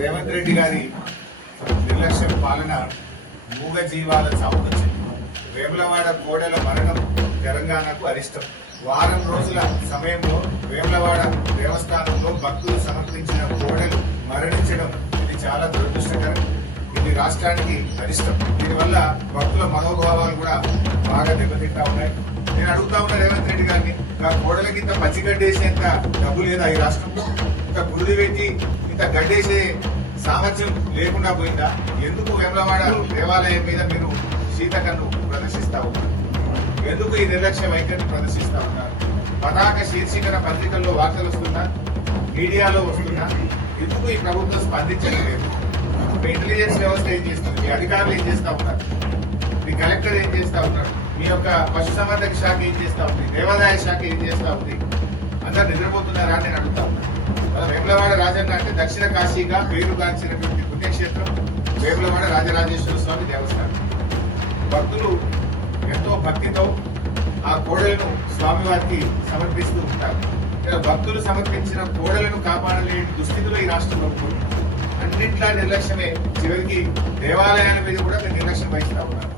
రేవంత్ రెడ్డి గారి నిర్లక్ష్య పాలన మూగ జీవాల చావుకొచ్చింది. వేములవాడ కోడెల మరణం తెలంగాణకు అరిష్టం. వారం రోజుల సమయంలో వేములవాడ దేవస్థానంలో భక్తులు సమర్పించిన కోడెలు మరణించడం ఇది చాలా దురదృష్టకరం. ఇది రాష్ట్రానికి అరిష్టం. దీనివల్ల భక్తుల మనోభావాలు కూడా బాగా దెబ్బతింటా ఉన్నాయి. నేను అడుగుతా ఉన్నా రేవంత్ రెడ్డి గారిని, ఆ కోడలకి ఇంత పచ్చిగడ్డేసేంత డబ్బు లేదా ఈ రాష్ట్రంలో? ఇంత గుడిది పెట్టి ఇంత గడ్డేసే సామర్థ్యం లేకుండా పోయిందా? ఎందుకు వేములవాడ దేవాలయం మీద మీరు శీతకన్ను ప్రదర్శిస్తా ఉన్నారు? ఎందుకు ఈ నిర్లక్ష్య వైఖరిని ప్రదర్శిస్తా ఉన్నారు? పతాక శీర్షికన పత్రికల్లో వార్తలు వస్తున్నా, మీడియాలో వస్తున్నా, ఎందుకు ఈ ప్రభుత్వం స్పందించడం లేదు? మీ ఇంటెలిజెన్స్ వ్యవస్థ ఏం చేస్తుంది? మీ అధికారులు ఏం చేస్తా ఉన్నారు? మీ కలెక్టర్ ఏం చేస్తా ఉన్నారు? మీ యొక్క పశుసంవర్ధక శాఖ ఏం చేస్తా ఉంది? దేవాదాయ శాఖ ఏం చేస్తా ఉంది? అందరు నిద్రపోతున్నారా అని నేను అడుగుతా ఉన్నాను. వేములవాడ రాజన్న అంటే దక్షిణ కాశీగా పేరుగాంచినటువంటి పుణ్యక్షేత్రం వేములవాడ రాజరాజేశ్వర స్వామి దేవస్థానం. భక్తులు ఎంతో భక్తితో ఆ కోడలను స్వామివారికి సమర్పిస్తూ ఉంటారు. భక్తులు సమర్పించిన కోడలను కాపాడలేని దుస్థితిలో ఈ రాష్ట్రంలో అన్నింట్లా నిర్లక్ష్యమే. చివరికి దేవాలయాల మీద కూడా నిర్లక్ష్యం వహిస్తా ఉన్నారు.